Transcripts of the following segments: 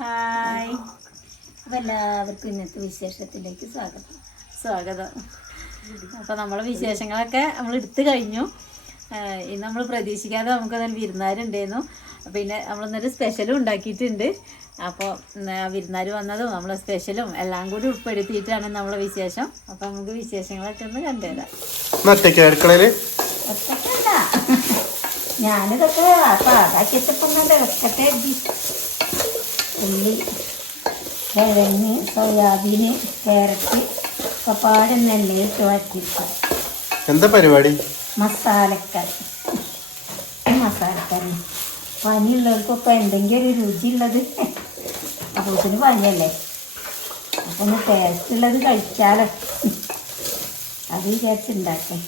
Hi, അപ്പോൾ എല്ലാവർക്കും ഇന്നത്തെ വിശേഷത്തിലേക്ക് സ്വാഗതം. അപ്പോൾ നമ്മളെ വിശേഷങ്ങളൊക്കെ നമ്മൾ എടുത്തു കഴിഞ്ഞു. ഇന്ന് നമ്മൾ പ്രതീക്ഷിക്കാതെ നമുക്കതിൽ വിരുന്നുകാരുണ്ടായിരുന്നു. പിന്നെ നമ്മളിന്നൊരു സ്പെഷ്യലും ഉണ്ടാക്കിയിട്ടുണ്ട്. അപ്പോൾ വിരുന്നുകാർ വന്നതും നമ്മളെ സ്പെഷ്യലും എല്ലാം കൂടി ഉൾപ്പെടുത്തിയിട്ടാണ് നമ്മളെ വിശേഷം. അപ്പോൾ നമുക്ക് വിശേഷങ്ങളൊക്കെ ഒന്ന് കണ്ടുതരാം. ഒറ്റക്കല്ല, ഞാനിതൊക്കെ പാകാക്കിയപ്പം വെക്കട്ടെ. ഉള്ളി, കിഴങ്ങ്, സോയാബീന്, ക്യാരറ്റ് ഒക്കെ പാടെ നെല്ലയിട്ട് വറ്റിക്കുക. എന്താ പരിപാടി? മസാലക്കറി. പനിയുള്ളവർക്കൊക്കെ എന്തെങ്കിലും ഒരു രുചിയുള്ളത്, അപ്പോൾ പനിയല്ലേ, അപ്പോൾ ഒന്ന് ടേസ്റ്റ് ഉള്ളത് കഴിച്ചാലോ, അത് വിചാരിച്ചുണ്ടാക്കാം.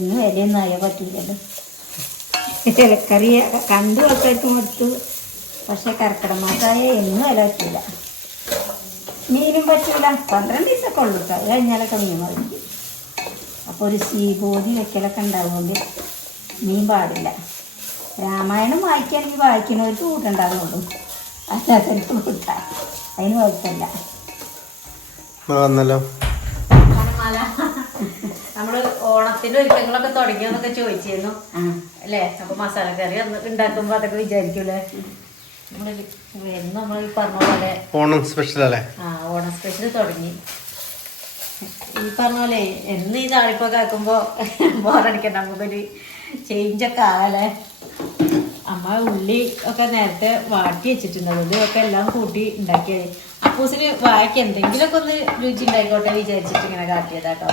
ഇന്ന് വിലയൊന്നും ആയാൽ പറ്റില്ലല്ലോ. ഇലക്കറി കണ്ടു ആൾക്കാർക്കും എടുത്തു, പക്ഷെ കർക്കിടക മാസമായ എന്നും വില പറ്റില്ല. മീനും പറ്റില്ല. 12 ദിവസമൊക്കെ ഉള്ളൂ കേട്ടോ. അത് കഴിഞ്ഞാലൊക്കെ മീൻ മറിക്കും. അപ്പോൾ ഒരു സീബോധി വെക്കലൊക്കെ ഉണ്ടാവുമെങ്കിൽ മീൻ പാടില്ല. രാമായണം വായിക്കുകയാണെങ്കിൽ വായിക്കുന്നവർക്ക് കൂട്ടുണ്ടാകുന്നുള്ളൂ, അല്ലാത്തവർക്ക് കൂട്ടാം. അതിന് കുഴപ്പമില്ല. നമ്മള് ഓണത്തിന്റെ ഒരുക്കങ്ങളൊക്കെ തുടങ്ങിയോന്നൊക്കെ ചോദിച്ചിരുന്നു അല്ലേ? അപ്പൊ മസാലക്കറി ഉണ്ടാക്കുമ്പോ അതൊക്കെ വിചാരിക്കൂലേ, നമ്മൾ പറഞ്ഞ പോലെ ഓണം സ്പെഷ്യൽ അല്ലേ? ഓണം സ്പെഷ്യൽ തുടങ്ങി. ഈ പറഞ്ഞ പോലെ എന്ന് ഈ താളിപ്പൊക്കെ ആക്കുമ്പോ ബോറടിക്കണ്ട, നമുക്കൊരു ചേഞ്ചൊക്കെ ആകല്ലേ. അമ്മ ഉള്ളി ഒക്കെ നേരത്തെ വാട്ടി വെച്ചിട്ടുണ്ട്. ഉള്ളിയൊക്കെ എല്ലാം കൂട്ടി ഉണ്ടാക്കിയത്. അപ്പൂസിന് വായിക്ക് എന്തെങ്കിലുമൊക്കെ ഒന്ന് രുചി ഉണ്ടായിക്കോട്ടെ വിചാരിച്ചിട്ട് ഇങ്ങനെ കാട്ടിയതാട്ടോ.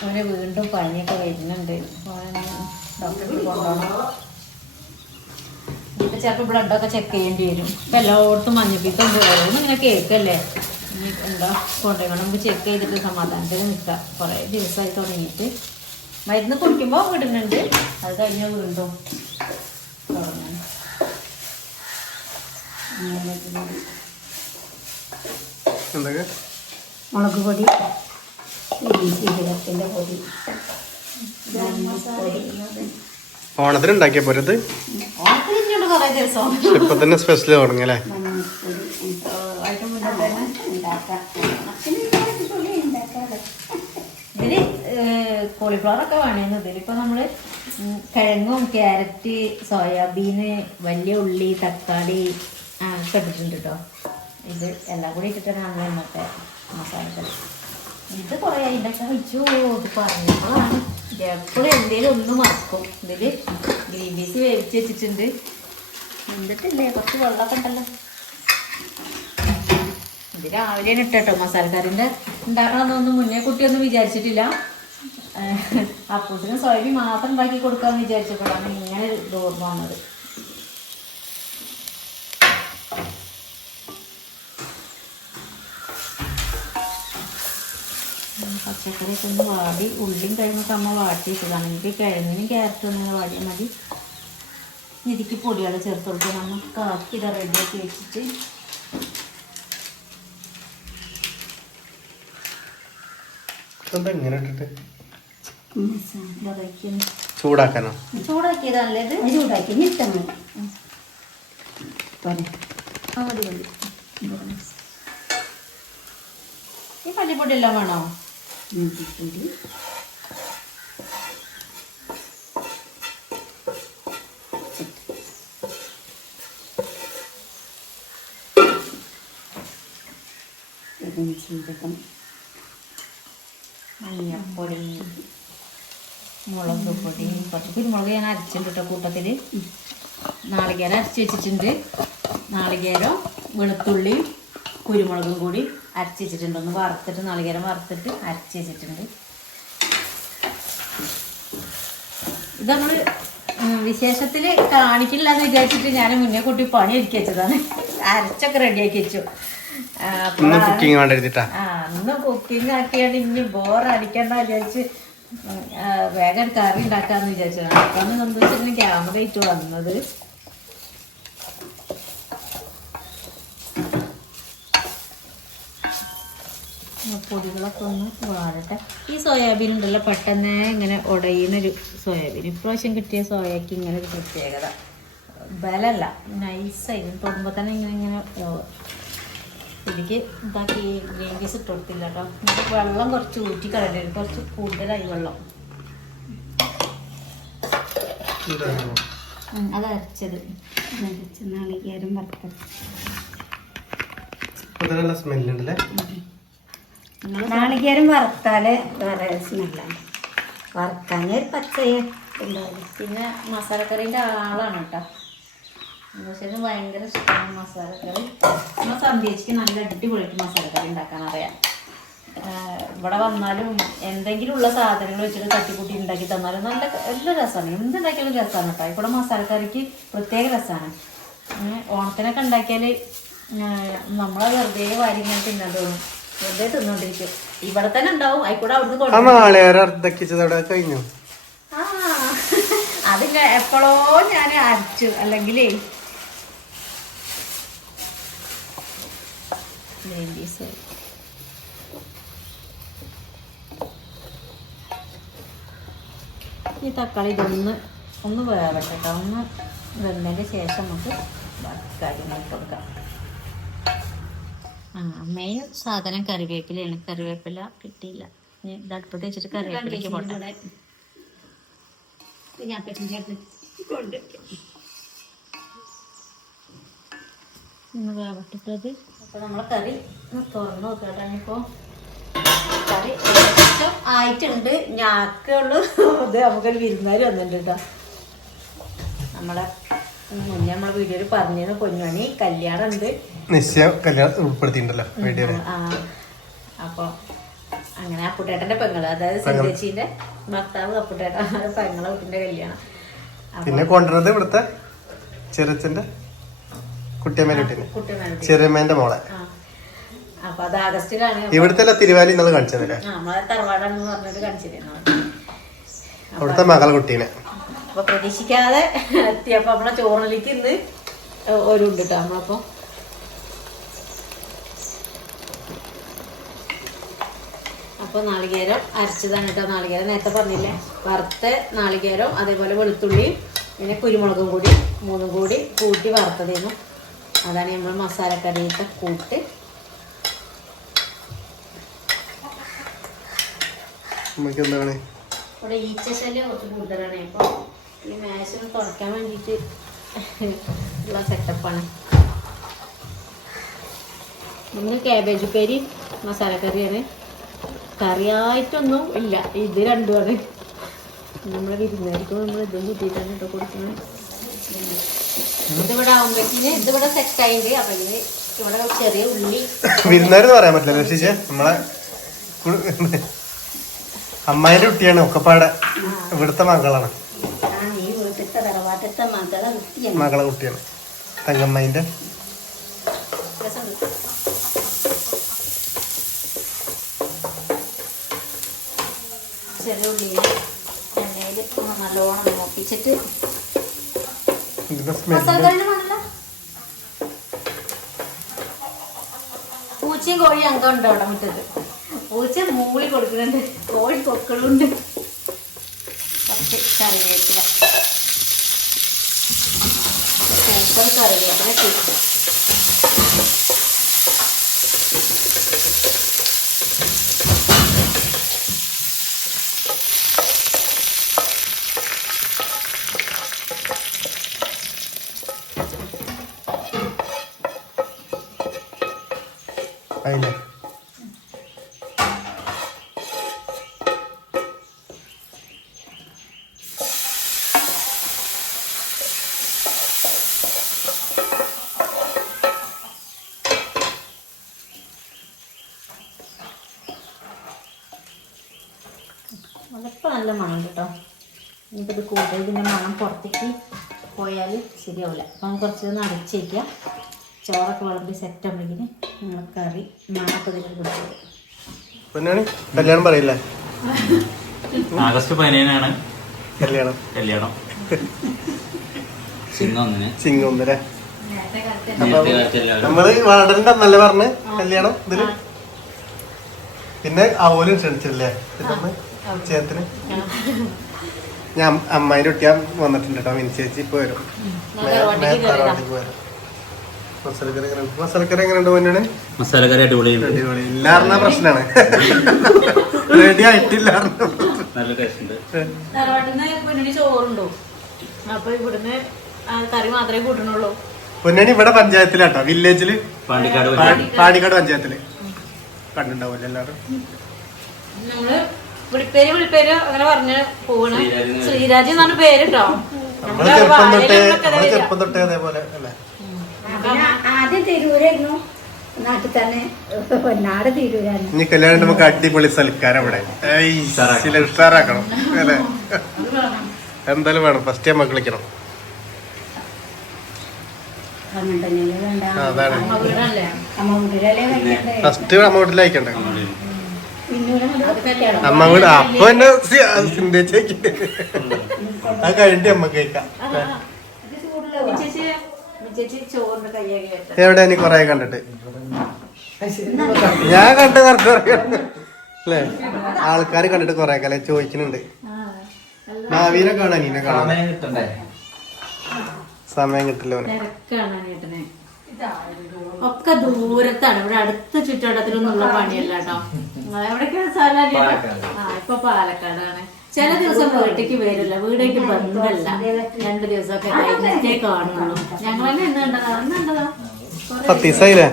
അവന് വീണ്ടും പനിയൊക്കെ വരുന്നുണ്ട്. ഡോക്ടർക്ക് കൊണ്ടുപോകണം. ഇപ്പം ചിലപ്പോൾ ബ്ലഡൊക്കെ ചെക്ക് ചെയ്യേണ്ടി വരും. ഇപ്പം എല്ലായിടത്തും മഞ്ഞപ്പിത്തം പോലും ഇങ്ങനെ കേൾക്കല്ലേ. എന്താ കൊണ്ടുപോകണം, നമുക്ക് ചെക്ക് ചെയ്തിട്ട് സമാധാനത്തിൽ നിൽക്കാം. കുറേ ദിവസമായി തുടങ്ങിയിട്ട് മരുന്ന് കുടിക്കുമ്പോൾ വിടുന്നുണ്ട്. അത് കഴിഞ്ഞാൽ വീണ്ടും തുടങ്ങണം. മുളക് പൊടി, ജീരകത്തിൻ്റെ പൊടി, ഓണത്തിന് ഉണ്ടാക്കിയ പോരത്. ഓണത്തിന് കുറേ ദിവസം ഇപ്പൊ തന്നെ സ്പെഷ്യൽ തുടങ്ങിയല്ലേ? ഇതില് കോളിഫ്ലവർ ഒക്കെ വേണേന്ന്. ഇതിലിപ്പോ നമ്മള് കിഴങ്ങും ക്യാരറ്റ്, സോയാബീന്, വലിയ ഉള്ളി, തക്കാളി ഒക്കെ ഇട്ടിട്ടുണ്ട് കേട്ടോ. ഇത് എല്ലാം കൂടി ഇട്ടിട്ടാണ് നമ്മൾ ഇന്നത്തെ മസാലക്കറി. ഇത് കുറേ അതിൻ്റെ കഴിച്ചു. ഇത് പറഞ്ഞപ്പോഴാണ് എപ്പോഴും എന്തെങ്കിലും ഒന്ന് മറക്കും. ഇതില് ഗ്രീൻ പീസ് വേവിച്ച് വെച്ചിട്ടുണ്ട്. എന്നിട്ടില്ലേ കുറച്ച് വെള്ളമൊക്കെ ഉണ്ടല്ലോ. ഇത് രാവിലെയാണ് ഇട്ടോ. മസാലക്കറിൻ്റെ ഉണ്ടാക്കണമെന്നൊന്നും മുന്നേ കുട്ടിയൊന്നും വിചാരിച്ചിട്ടില്ല. അപ്പൂസിന് സോയാബീൻ മാത്രം ഉണ്ടാക്കി കൊടുക്കാമെന്ന് വിചാരിച്ചപ്പോഴാണ് ഇങ്ങനെ ഇത് ഓർമ്മ വന്നത്. പച്ചക്കറിയൊക്കെ ഒന്ന് വാടി, ഉള്ളിയും കിഴങ്ങൊക്കെ അമ്മ വാട്ടി വെച്ചതാണ്. എനിക്ക് കിഴങ്ങിനും ക്യാരറ്റും ഒന്ന് വാടിയാൽ മതി. ഇതിക്ക് പൊടികൾ ചേർത്ത് കൊടുക്കുക. നമ്മൾ കാക്കി ഇത് റെഡിയാക്കി വെച്ചിട്ട് ചൂടാക്കാനോ? ചൂടാക്കിയതാണല്ലേ ഇത്. ചൂടാക്കി നിൽക്കാൻ മതി. ഈ മല്ലിപ്പൊടി എല്ലാം വേണോ? ഇഞ്ചിപ്പൊടി, ജീരകം, മഞ്ഞപ്പൊടി, മുളക് പൊടി, കുറച്ച് കുരുമുളക് ഞാൻ അരച്ചിട്ടുണ്ട് കേട്ടോ. കൂട്ടത്തിൽ നാളികേരം അരച്ച് വെച്ചിട്ടുണ്ട്. നാളികേരം, വെളുത്തുള്ളിയും കുരുമുളകും കൂടി അരച്ച് വെച്ചിട്ടുണ്ട്. ഒന്ന് വറുത്തിട്ട്, നാളികേരം വറുത്തിട്ട് അരച്ച് വെച്ചിട്ടുണ്ട്. ഇത് നമ്മൾ വിശേഷത്തിൽ കാണിക്കില്ല എന്ന് വിചാരിച്ചിട്ട് ഞാൻ മുന്നേ കൂട്ടി പണി ഒരുക്കി വെച്ചതാണ്. അരച്ചൊക്കെ റെഡിയാക്കി വെച്ചു. ഇന്ന് കുക്കിംഗ് ആക്കിയാണ് ഇനി ബോറടിക്കണ്ട വിചാരിച്ച് വേഗം കറി ഉണ്ടാക്കാന്ന് വിചാരിച്ചതാണ്. അപ്പാന്ന് സന്തോഷിച്ചിട്ട് ക്യാമറ ഇട്ട് വന്നത്. പൊടികളൊക്കെ ഒന്ന് വാഴട്ടെ. ഈ സോയാബീൻ ഉണ്ടല്ലോ പെട്ടെന്ന് ഇങ്ങനെ ഉടയുന്നൊരു സോയാബീൻ. ഇപ്രാവശ്യം കിട്ടിയ സോയക്ക് ഇങ്ങനെ ഒരു പ്രത്യേകത. ബലല്ല, നൈസായിരുന്നു. തൊടുമ്പോൾ തന്നെ ഇങ്ങനെ ഇതിലേക്ക് ഇതാക്കി ഗ്രീൻ പീസ് ഇട്ട് കൊടുത്തില്ല കേട്ടോ. നമുക്ക് വെള്ളം കുറച്ച് ഊറ്റി കളയരുത്, കുറച്ച് കൂടുതലായി വെള്ളം. അത് അരച്ചത് നാളികേരം വറുത്തത്. നാളികേരം വറുത്താല് വേറെ സ്മെല്ലാണ്. വറുക്കാൻ ഒരു പച്ചയും ഉണ്ടാവില്ല. പിന്നെ മസാലക്കറീൻ്റെ ആളാണ് കേട്ടോ. പക്ഷേ ഭയങ്കര ഇഷ്ടമാണ് മസാലക്കറി. നമ്മൾ സന്ധ്യയ്ക്ക് നല്ല അടിപൊളിയായിട്ട് മസാലക്കറി ഉണ്ടാക്കാൻ അറിയാം. ഇവിടെ വന്നാലും എന്തെങ്കിലും ഉള്ള സാധനങ്ങൾ വെച്ചിട്ട് തട്ടിക്കൂട്ടി ഉണ്ടാക്കി തന്നാലും നല്ല രസമാണ്. എന്തുണ്ടാക്കിയാലും രസമാണ് കേട്ടോ. ഇവിടെ മസാലക്കറിക്ക് പ്രത്യേക രസമാണ്. ഓണത്തിനൊക്കെ ഉണ്ടാക്കിയാൽ നമ്മളെ വെറുതെ വാരി ഇങ്ങനെ തിന്നാൻ തോന്നും. വെറുതെ തിന്നോണ്ടിരിക്കും. ഇവിടെ തന്നെ ഉണ്ടാവും. ആയിക്കൂടെ അവിടുന്ന് കഴിഞ്ഞു. ആ അത് എപ്പോഴോ ഞാൻ അരച്ചു. അല്ലെങ്കിലേ ഈ തക്കാളി ഒന്ന് വേവട്ടെ കേട്ടോ. ഒന്ന് വെന്തതിന് ശേഷം നമുക്ക് കാര്യങ്ങൾ കൊടുക്കാം. മെയിൻ സാധനം കറിവേപ്പിലയാണ്. കറിവേപ്പില കിട്ടിയില്ല. ഇത് അടുപ്പത്ത് വെച്ചിട്ട് കറിവേപ്പിലേക്ക് പോട്ടെ. ഒന്ന് വേവട്ടിട്ടത്. അപ്പോൾ നമ്മളെ കറി തുറന്ന് നോക്കട്ടെ. ഇപ്പോൾ കറി ഏകദേശം ആയിട്ടുണ്ട്. ഞാക്കുള്ളൂ ഇത് നമുക്കൊരു വിരുന്നാർ വന്നിട്ടുണ്ട് കേട്ടോ. നമ്മളെ മുന്നേ നമ്മളെ വീഡിയോയിൽ പറഞ്ഞത് പൊന്നുമണി കല്യാണം ഉണ്ട്. അപ്പൊ അങ്ങനെ അപ്പുട്ടേട്ടന്റെ പെങ്ങള്, അതായത് സെഞ്ചേച്ചിന്റെ ഭർത്താവ് അപ്പുട്ടേട്ട പെങ്ങളെ വീട്ടിന്റെ കല്യാണം. പിന്നെ കൊണ്ടുവരുന്നത് ഇവിടുത്തെ ചെറിയച്ഛന്റെ ചെറിയമ്മേന്റെ മോളെ. അപ്പൊ അത് ആഗസ്റ്റിലാണ്. ഇവിടുത്തെ തിരുവാലി നിങ്ങൾ കാണിച്ചതല്ലേ? നമ്മളെ തറവാടാണെന്ന് പറഞ്ഞിട്ട് കാണിച്ചിരുന്നു. അവിടുത്തെ മകളെ കുട്ടീനെ അപ്പൊ പ്രതീക്ഷിക്കാതെ എത്തി. അപ്പൊ നമ്മളെ ചോറിലേക്ക് ഇന്ന് ഒരു ഉണ്ട് കേട്ടോ. നമ്മളപ്പോ അപ്പോൾ നാളികേരം അരച്ചതാണ് കേട്ടോ. നാളികേരം നേരത്തെ പറഞ്ഞില്ലേ, വറുത്ത നാളികേരം, അതേപോലെ വെളുത്തുള്ളി, പിന്നെ കുരുമുളകും കൂടി 3 കൂടി കൂട്ടി വറുത്തതായിരുന്നു. അതാണ് നമ്മൾ മസാലക്കറിയിലത്തെ കൂട്ട്. ഇവിടെ ഈച്ചശല്യം കുറച്ച് കൂടുതലാണ്. അപ്പോൾ ഈ മേശ തുറക്കാൻ വേണ്ടിയിട്ട് ഉള്ള സെറ്റപ്പാണ്. ഇന്ന് കാബേജ് ഉപ്പേരി മസാലക്കറിയാണ്. കറിയായിട്ടൊന്നും ഇല്ല, ഇത് രണ്ടുമാണ്. നമ്മൾ വിരുന്നുകാർക്ക് നമ്മൾ ഇതും കൂട്ടിയിട്ടാണ് കേട്ടോ കൊടുക്കുന്നത്. ഇതിവിടെ ആവുമ്പോഴത്തേന് ഇതിവിടെ സെറ്റായിട്ട്. അപ്പം ഇതിന് ഇവിടെ ചെറിയ ഉള്ളി വിരുന്നുകാരെന്ന് പറയാൻ പറ്റില്ല. രക്ഷിച്ചേ നമ്മളെ അമ്മായിന്റെ കുട്ടിയാണ്. ഒക്കെപ്പാടെ ഇവിടുത്തെ മകളാണ്. മകളെ കുട്ടിയാണ് തങ്കമ്മന്റെ. ചെറിയ ഉള്ളി എണ്ണയിൽ നല്ലോണം നോക്കിച്ചിട്ട് പൂച്ചയും കോഴി അംഗം ഉണ്ടോ അവിടെ മുറ്റത്ത്? പൂച്ച മൂളി കൊടുക്കുന്നുണ്ട്, കോഴി കൊക്കളുണ്ട്. കുറച്ച് കറിവേപ്പില, സൂപ്പർ കറിവേപ്പില കിട്ടും. അതിന് അതിപ്പോൾ നല്ല മണം കേട്ടോ. ഇനിയിപ്പോൾ ഇത് കൂടുതൽ ഇതിൻ്റെ മണം പുറത്തേക്ക് പോയാൽ ശരിയാവില്ല. അപ്പം കുറച്ച് അടച്ച് വയ്ക്കുക. ചോറൊക്കെ വിളമ്പി സെറ്റ് ആകുമ്പോഴേക്കിന് നമ്മൾ കറി മണമൊക്കെ ഇതിൽ കൊടുത്തത്. കല്യാണം പറയില്ലേ? ആഗസ്റ്റ് 15 കല്യാണം. കല്യാണം ചിങ്ങൊന്നിലെ നമ്മള് വാടന്റെ നല്ല പറഞ്ഞ് കല്യാണം ഇതില്. പിന്നെ അവലും ക്ഷണിച്ചില്ലേ ചേത്തിന്? ഞാൻ അമ്മായിന്റെ കുട്ടിയാ വന്നിട്ടുണ്ട് കേട്ടോ. മിനി ചേച്ചി ഇപ്പൊ വരും. തറവാട്ടിക്ക് വരും. മസാലക്കറി എങ്ങനെയുണ്ട് പൊന്നാണ്? മസാലക്കറി അടിപൊളി അടിപൊളി. ഇല്ലാർന്ന പ്രശ്നമാണ്. റെഡി ആയിട്ടില്ല. നല്ല ടേസ്റ്റ് ഉണ്ട്. തറവാട്ടിന്ന് പൊന്നണി ചോറുണ്ടോ? അപ്പൊ ഇവിടുന്ന് കറി മാത്രമേ കൂട്ടണുള്ളൂ. പൊന്നാണി ഇവിടെ പഞ്ചായത്തിലാട്ടോ, വില്ലേജില്, പാണ്ടിക്കാട് പാടിക്കാട് പഞ്ചായത്തില്. കണ്ടുണ്ടാവില്ല എല്ലാവരും. നമ്മള് വിളിപ്പേര് അങ്ങനെ പറഞ്ഞ് പോവണം. ശ്രീരാജ് എന്നാണ് പേര് കേട്ടോ. നമ്മള് ചെറുപ്പം തൊട്ടേ അതേപോലെ അല്ലേ? ആദ്യം തിരൂരായിരുന്നു, നാട്ടിൽ തന്നെ പൊന്നാട് തിരൂരായിരുന്നു. ഇനി കല്യാണം നമുക്ക് അടിപൊളി സൽക്കാരം ഇവിടെ ഉഷാറാക്കണം അല്ലേ? എന്തായാലും വേണം. ഫസ്റ്റ് നമുക്ക് വിളിക്കണം. അതാണ് ഫസ്റ്റ് അമ്മ വീട്ടിൽ അയക്കണ്ടേ? അമ്മ വീട് അപ്പൊ എന്നെ ചിന്തിച്ചേക്കിട്ട് അത് കഴിഞ്ഞിട്ട് അമ്മ കഴിക്കാം. എവിടെ നീ കൊറേ കണ്ടിട്ട്? ഞാൻ കണ്ട് കൊറേ അല്ലേ? ആൾക്കാര് കണ്ടിട്ട് കൊറേ കാലം ചോദിക്കുന്നുണ്ട്. ഭാവിനെ കാണാൻ ഇന്നെ കാണാൻ സമയം കിട്ടില്ല. ഒക്കെ ദൂരത്താണ്. ഇവിടെ അടുത്ത ചുറ്റുവട്ടത്തിലൊന്നുള്ള പണിയല്ല കേട്ടോ. എവിടേക്കാണ് സാധാരണ? ഇപ്പൊ പാലക്കാടാണ്. ചില ദിവസം വീട്ടിലേക്ക് വരില്ല, വീടേക്ക് ബന്ധമല്ല. 2 ദിവസമൊക്കെ കഴിഞ്ഞിട്ടേ കാണുള്ളൂ. ഞങ്ങൾ തന്നെ എന്ന് കണ്ടതാ, അന്ന് കണ്ടതാ. 10 ദിവസമായില്ലേ?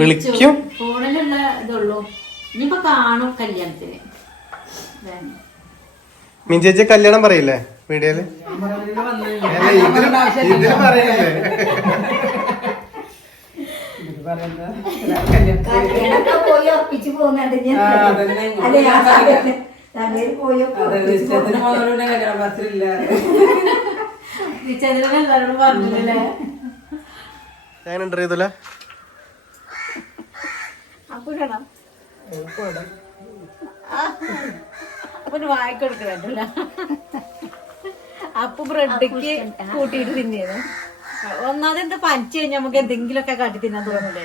വിളിക്കും, ഫോണിലുള്ള ഇതുള്ളൂ. ഇനിയിപ്പൊ കാണും കല്യാണത്തിന്. മിഞ്ചേച്ചി കല്യാണം പറയില്ലേ വീഡിയോയില്? ഇതിന് പറയല്ലേ? പോയി ഒപ്പിച്ചു പോകുന്നുണ്ട്. അല്ലെ ആ സമയത്ത് പോയി എല്ലാരോടും പറഞ്ഞില്ലേ? ഞാനുണ്ട് ഇതില്ല. അപ്പൊ വായിക്കൊടുക്കണ്ടല്ല. അപ്പൊ ബ്രെഡ്ക്ക് കൂട്ടിയിട്ട് തിന്നിയത്. ഒന്നാമത് എന്താ പനിച്ചു കഴിഞ്ഞാൽ നമുക്ക് എന്തെങ്കിലുമൊക്കെ കാട്ടി തിന്നാൻ തോന്നൂലേ?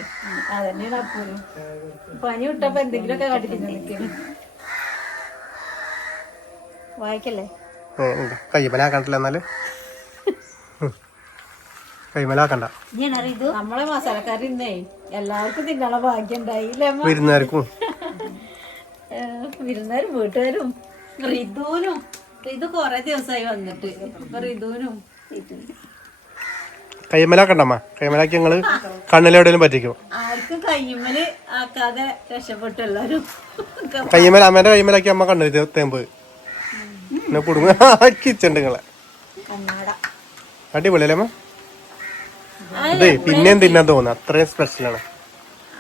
അതന്നെയാണ് അപ്പോഴും പനി വിട്ടപ്പോ എന്തെങ്കിലുമൊക്കെ കാട്ടി തിന്നാൻ നിൽക്കുന്നു. വായിക്കല്ലേ? കൈമലാക്കണ്ടല്ലോ. എന്നാല് കൈമലാക്കണ്ട. നമ്മളെ മസാലക്കാരി ഇന്നേ എല്ലാവർക്കും തിന്നാനുള്ള ഭാഗ്യം ഉണ്ടായില്ലേ? വിരുന്നാർക്കും വിരുന്നാരും വീട്ടുകാരും റിതു കൊറേ ദിവസമായി വന്നിട്ട്. ഇപ്പൊ റിതുവിനും കൈമലാക്കണ്ടമ്മ. കൈമലാക്കി ഞങ്ങള് കണ്ണിലെവിടെയും പറ്റിക്കും. ആർക്കും കയ്യുമ്മല് ആക്കാതെ രക്ഷപ്പെട്ടു എല്ലാരും. കൈമല അമ്മേന്റെ കൈമലാക്കി അമ്മ കണ്ണിൽ തേമ്പ് പിന്നെ കുടുംബ കിച്ചണ്ട് നിങ്ങളെ. അടിപൊളിയല്ലേ അമ്മ? അതെ, പിന്നെയും തിന്നാൻ തോന്നുന്നു. അത്രയും സ്പെഷ്യലാണ്.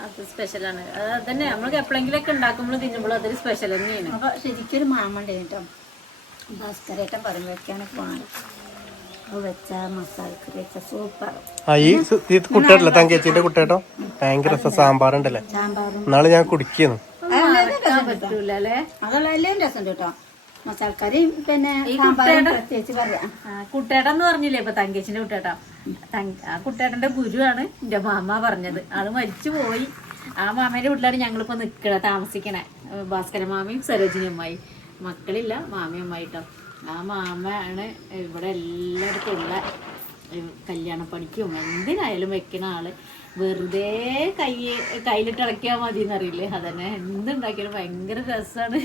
അത് സ്പെഷ്യലാണ്. അതന്നെ നമ്മൾക്ക് എപ്പോഴെങ്കിലും ഒക്കെ ഉണ്ടാക്കുമ്പോൾ തിന്നുമ്പോൾ അതൊരു സ്പെഷ്യൽ തന്നെയാണ്. അപ്പൊ ശരിക്കൊരു മാമണ്ട് കേട്ടോ. ഭാസ്കരേട്ടൻ പറയും വെക്കാനൊക്കെ വേണം. വെച്ച മസാലക്കറി വെച്ച സൂപ്പർ. ഈ കുട്ടേട്ടല്ലേ തങ്കേച്ചിന്റെ കുട്ടേട്ടോ? ഭയങ്കര രസം. സാമ്പാറുണ്ടല്ലേ? നാളെ ഞാൻ കുടിക്കുന്നു. പറ്റൂല അല്ലേ? അതുള്ള എല്ലാം രസമുണ്ട് കേട്ടോ. മസാലക്കറി പിന്നെ പ്രത്യേകിച്ച് പറയാം. കുട്ടേട്ടന്ന് പറഞ്ഞില്ലേ ഇപ്പൊ തങ്കേച്ചിന്റെ കുട്ടേട്ടാ? ആ കുട്ടേട്ടന്റെ ഗുരുവാണ് എന്റെ മാമ പറഞ്ഞത്. ആള് മരിച്ചു പോയി. ആ മാമേന്റെ വീട്ടിലാണ് ഞങ്ങളിപ്പോ നിക്കണ താമസിക്കണേ. ഭാസ്കര മാമയും സരോജിനി അമ്മായി. മക്കളില്ല, മാമയും അമ്മായിട്ടോ. ആ മാമയാണ് ഇവിടെ എല്ലായിടത്തും ഉള്ള കല്യാണപ്പണിക്കും എന്തിനായാലും വെക്കണ ആള്. വെറുതെ കയ്യിലിട്ട് ഇളക്കിയാൽ മതി എന്നറിയില്ലേ? അതന്നെ എന്തുണ്ടാക്കിയാലും ഭയങ്കര രസമാണ്.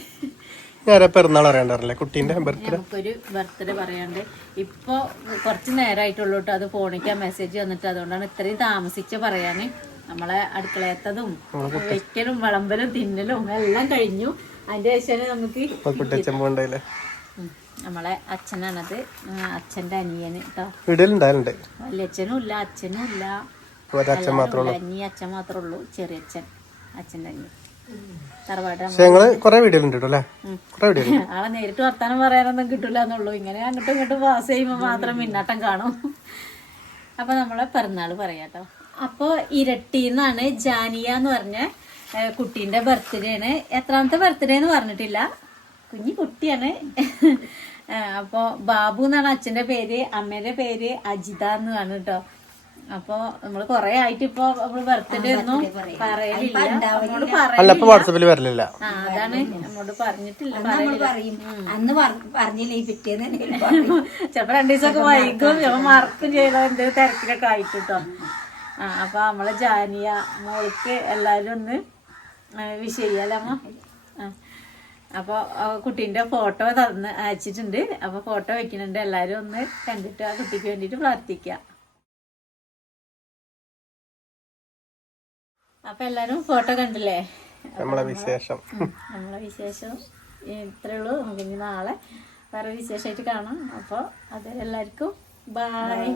പെരുന്നാൾ അറിയണ്ടല്ലേ കുട്ടീന്റെ ബർത്ത്ഡേ? നമുക്കൊരു ബർത്ത്ഡേ പറയാണ്ട് ഇപ്പൊ കുറച്ച് നേരമായിട്ടുള്ളൂ കേട്ടോ. അത് ഫോണിലേക്ക് മെസ്സേജ് വന്നിട്ട്, അതുകൊണ്ടാണ് ഇത്രയും താമസിച്ച് പറയാന്. നമ്മളെ അടുക്കളയത്തതും വെക്കലും വിളമ്പലും തിന്നലും എല്ലാം കഴിഞ്ഞു. അതിന്റെ ശേഷം നമുക്ക് നമ്മളെ അച്ഛനാണത്. അച്ഛന്റെ അനിയന് കേട്ടോ. വല്യച്ഛനും ഇല്ല, അച്ഛനും ഇല്ല, അച്ഛൻ മാത്രമേ ഉള്ളൂ. ചെറിയച്ഛൻ, അച്ഛന്റെ അനിയൻ. ആളെ നേരിട്ട് വർത്താനം പറയാനൊന്നും കിട്ടൂല എന്നുള്ളൂ. ഇങ്ങനെ അങ്ങോട്ടും ഇങ്ങോട്ടും പാസ് ചെയ്യുമ്പോ മാത്രം മിന്നാട്ടം കാണും. അപ്പൊ നമ്മളെ പിറന്നാള് പറയാട്ടോ. അപ്പൊ ഇരട്ടിന്നാണ് ജാനിയ എന്ന് പറഞ്ഞ കുട്ടീന്റെ ബർത്ത്ഡേ ആണ്. എത്രാമത്തെ ബർത്ത്ഡേ എന്ന് പറഞ്ഞിട്ടില്ല, കുഞ്ഞി കുട്ടിയാണ്. അപ്പൊ ബാബു എന്നാണ് അച്ഛന്റെ പേര്, അമ്മേന്റെ പേര് അജിത എന്നാണ് കേട്ടോ. അപ്പൊ നമ്മള് കൊറേ ആയിട്ട് ഇപ്പൊ നമ്മള് ബർത്ത്ഡേ ഒന്നും പറയലില്ല. നമ്മോട് അല്ല ഇപ്പൊ വാട്സപ്പിൽ വരലില്ല. അതാണ് നമ്മോട് പറഞ്ഞിട്ടില്ല. നമ്മൾ പറയും അന്ന് പറഞ്ഞില്ല ഈ പിറ്റേന്ന് ചിലപ്പോ 2 ദിവസമൊക്കെ വൈകും, ചിലപ്പോ മറക്കും ചെയ്തോ എന്തെങ്കിലും തിരക്കിലൊക്കെ ആയിട്ടോ. അപ്പൊ നമ്മളെ ജാനിയ മോൾക്ക് എല്ലാരും ഒന്ന് വിഷ് ചെയ്യാലോ അമ്മ. അപ്പൊ കുട്ടീന്റെ ഫോട്ടോ അയച്ചിട്ടുണ്ട്. അപ്പൊ ഫോട്ടോ വെക്കുന്നുണ്ട്. എല്ലാരും ഒന്ന് കണ്ടിട്ട് ആ കുട്ടിക്ക് വേണ്ടിട്ട് പ്രാർത്ഥിക്കാം. അപ്പൊ എല്ലാരും ഫോട്ടോ കണ്ടില്ലേ? നമ്മളെ വിശേഷം ഇത്രേ ഉള്ളൂ. നമുക്ക് ഇനി നാളെ വേറെ വിശേഷമായിട്ട് കാണാം. അപ്പോൾ അത് എല്ലാവർക്കും ബൈ.